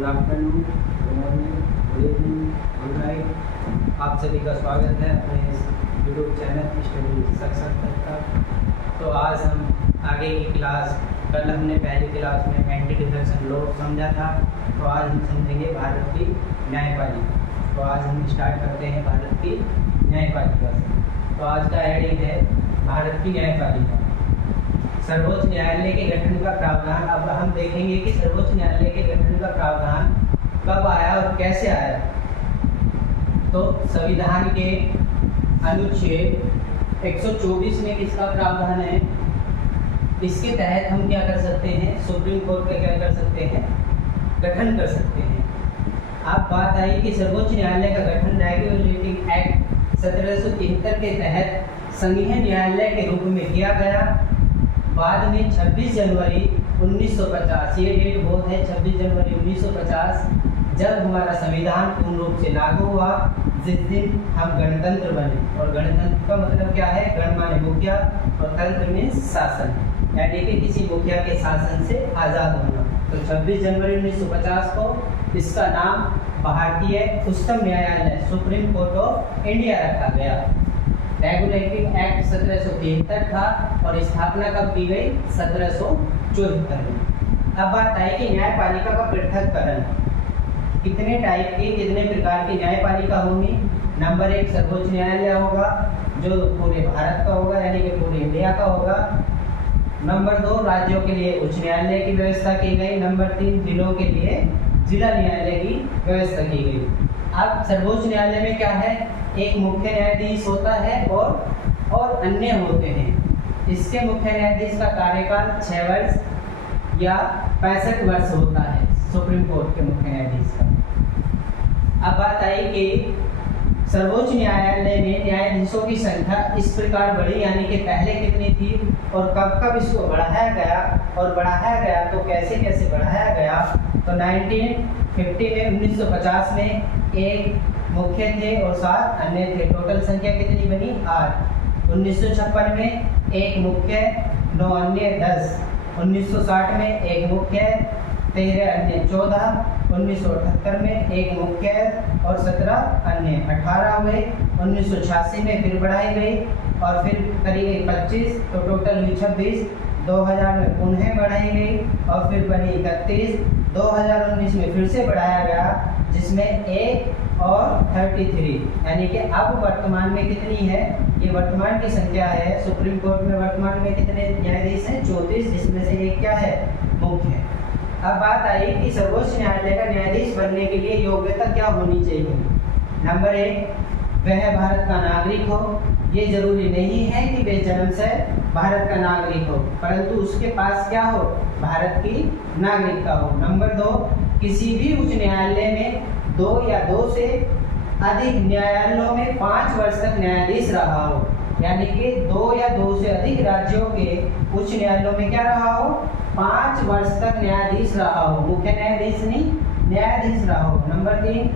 Good afternoon, good morning, good evening, good night. आप सभी का स्वागत है अपने इस यूट्यूब चैनल स्टडी सक्सेस तक। तो आज हम आगे की क्लास, कल हमने पहली क्लास में एंटी डिफेक्शन लॉ समझा था, तो आज हम समझेंगे भारत की न्यायपालिका। तो आज हम स्टार्ट करते हैं भारत की न्यायपालिका से। तो आज का हेडिंग है भारत की न्यायपालिका। सर्वोच्च न्यायालय के गठन का प्रावधान। अब हम देखेंगे कि सर्वोच्च न्यायालय के गठन का प्रावधान कब आया और कैसे आया। तो संविधान के अनुच्छेद 124 में किसका प्रावधान है? इसके तहत हम क्या कर सकते हैं? सुप्रीम कोर्ट का क्या कर सकते हैं? गठन कर सकते हैं। अब बात आई कि सर्वोच्च न्यायालय का गठन रेगुलेटिंग एक्ट 1773 के तहत संघीय न्यायालय के रूप में किया गया। बाद में 26 जनवरी 1950, ये डेट बहुत है, 26 जनवरी 1950, जब हमारा संविधान पूर्ण रूप से लागू हुआ, जिस दिन हम गणतंत्र बने। और गणतंत्र का मतलब क्या है? गण माने मुखिया और तंत्र में शासन, यानी कि किसी मुखिया के शासन से आज़ाद होना। तो 26 जनवरी 1950 को इसका नाम भारतीय उच्चतम न्यायालय सुप्रीम कोर्ट ऑफ इंडिया रखा गया। रेगुलेटिंग एक्ट 1773 था और स्थापना कब की गई? 1774 में। अब बात आई कि न्यायपालिका का पृथक्करण। कितने टाइप की, कितने प्रकार की न्यायपालिका होंगी? नंबर 1 सर्वोच्च न्यायालय होगा, जो पूरे भारत का होगा, यानी कि पूरे इंडिया का होगा। नंबर 2 राज्यों के लिए उच्च न्यायालय की व्यवस्था की गई। नंबर 3 जिलों के लिए जिला न्यायालय की व्यवस्था की गई। अब सर्वोच्च न्यायालय में क्या है? एक मुख्य न्यायाधीश होता है और अन्य होते हैं। इसके मुख्य न्यायाधीश का कार्यकाल 6 वर्ष या 65 वर्ष होता है, सुप्रीम कोर्ट के मुख्य न्यायाधीश का। अब बात आई कि सर्वोच्च न्यायालय में न्यायाधीशों की संख्या इस प्रकार बढ़ी, यानी कि पहले कितनी थी और कब कब इसको बढ़ाया गया, और बढ़ाया गया तो कैसे कैसे बढ़ाया गया। तो 1950 में 1950 में एक मुख्य थे और 7 अन्य थे। टोटल संख्या कितनी बनी? 8। 1956 में एक मुख्य, 9 अन्य 10। 1960 में एक मुख्य, 13 अन्य 14। 1978 में एक मुख्य और 17 अन्य 18 हुए। 1986 में फिर बढ़ाई गई और फिर करीब 25, तो टोटल हुई 26। 2000 में पुनः बढ़ाई गई और फिर बनी 31। 2019 में फिर से बढ़ाया गया, जिसमें 1 और 33, यानी कि अब वर्तमान में कितनी है? ये वर्तमान की संख्या है। सुप्रीम कोर्ट में वर्तमान में कितने न्यायाधीश हैं? 34, जिसमें से एक क्या है? मुख्य। अब बात आई कि सर्वोच्च न्यायालय का न्यायाधीश बनने के लिए योग्यता क्या होनी चाहिए? नंबर 1, वह भारत का नागरिक हो। ये जरूरी नहीं है कि वे जन्म से भारत का नागरिक हो, परंतु उसके पास क्या हो? भारत की नागरिकता हो। नंबर 2, किसी भी उच्च न्यायालय में 2 या 2 से अधिक न्यायालयों में 5 वर्ष तक न्यायाधीश रहा हो, यानी कि 2 या 2 से अधिक राज्यों के उच्च न्यायालयों में क्या रहा हो? 5 वर्ष तक न्यायाधीश रहा हो। मुख्य न्यायाधीश नहीं, न्यायाधीश रहा हो। नंबर 3,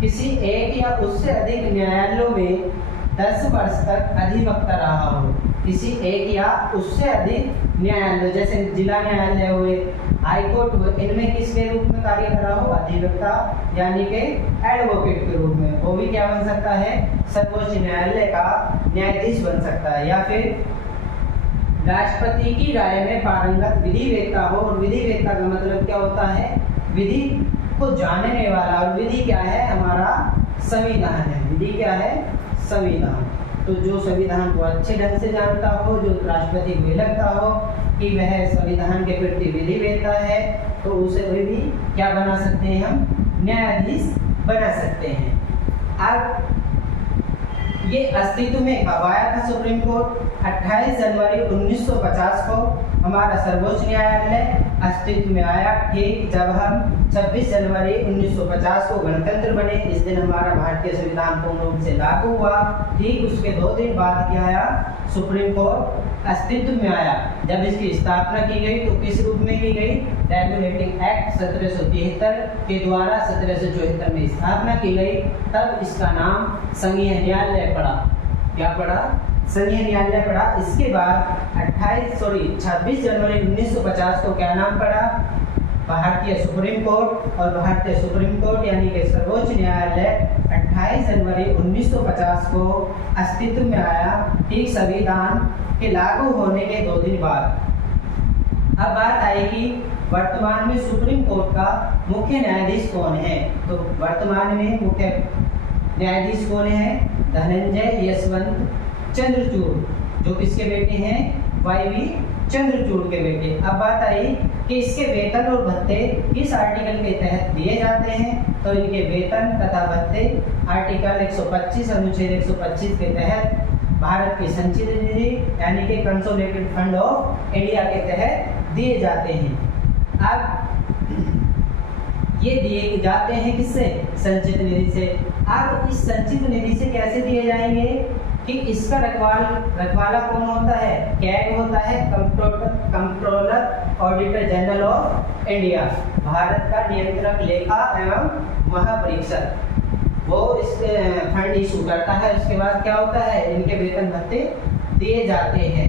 किसी एक या उससे अधिक न्यायालयों में 10 वर्ष तक अधिवक्ता रहा हो। किसी एक या उससे अधिक न्यायालय, जैसे जिला न्यायालय हुए, हाईकोर्ट हुए, इनमें किसके रूप में कार्य करा हो? अधिवक्ता, यानी कि एडवोकेट के रूप में। वो भी क्या बन सकता है? सर्वोच्च न्यायालय का न्यायाधीश बन सकता है। या फिर राष्ट्रपति की राय में पारंगत विधिवेत्ता हो। और विधिवेत्ता का मतलब क्या होता है? विधि को जानने वाला। और विधि क्या है? हमारा संविधान है। विधि क्या है? संविधान। तो जो संविधान को अच्छे ढंग से जानता हो, जो राष्ट्रपति को लगता हो कि वह संविधान के प्रति विधिवेत्ता है, तो उसे भी क्या बना सकते हैं? हम न्यायाधीश बना सकते हैं। अब ये अस्तित्व में कब आया था? सुप्रीम कोर्ट 28 जनवरी 1950 को हमारा सर्वोच्च न्यायालय अस्तित्व में आया, ठीक जब हम 26 जनवरी 1950 को गणतंत्र बने। इस दिन हमारा भारतीय संविधान पूर्ण रूप से लागू हुआ। ठीक उसके 2 दिन बाद क्या आया? सुप्रीम कोर्ट अस्तित्व में आया। जब इसकी स्थापना की गई तो किस रूप में की गई? रेगुलेटिंग एक्ट 1773 के द्वारा 1774 में स्थापना की गई। तब इसका नाम संघीय न्यायालय पड़ा। क्या पड़ा? संघीय न्यायालय पड़ा। इसके बाद 26 जनवरी 1950 को क्या नाम पड़ा? भारतीय सुप्रीम कोर्ट, और भारतीय सुप्रीम कोर्ट यानी कि सर्वोच्च न्यायालय 28 जनवरी 1950 को अस्तित्व में आया, ठीक संविधान के लागू होने के 2 दिन बाद। अब बात आएगी वर्तमान में सुप्रीम कोर्ट का मुख्य न्यायाधीश कौन है। तो वर्तमान में मुख्य न्यायाधीश कौन है? धनंजय यशवंत चंद्रचूड़, जो किसके बेटे हैं? वाई.वी. चंद्रचूड़ के बेटे। अब बात आई कि इसके वेतन और भत्ते किस आर्टिकल के तहत दिए जाते हैं। तो इनके वेतन तथा भत्ते आर्टिकल 125 अनुच्छेद 125 के तहत भारत की संचित निधि यानी कि कंसोलिडेटेड फंड ऑफ इंडिया के तहत दिए जाते हैं। अब ये दिए जाते हैं किससे? संचित निधि से। अब इस संचित निधि से कैसे दिए जाएंगे कि इसका रखवाला कौन होता है? कैग होता है, controller auditor general of India, Bharat का नियंत्रक लेखा एवं महापरीक्षक, वो इस फंड इशू करता है। उसके बाद क्या होता है? इनके वेतन भत्ते दिए जाते हैं।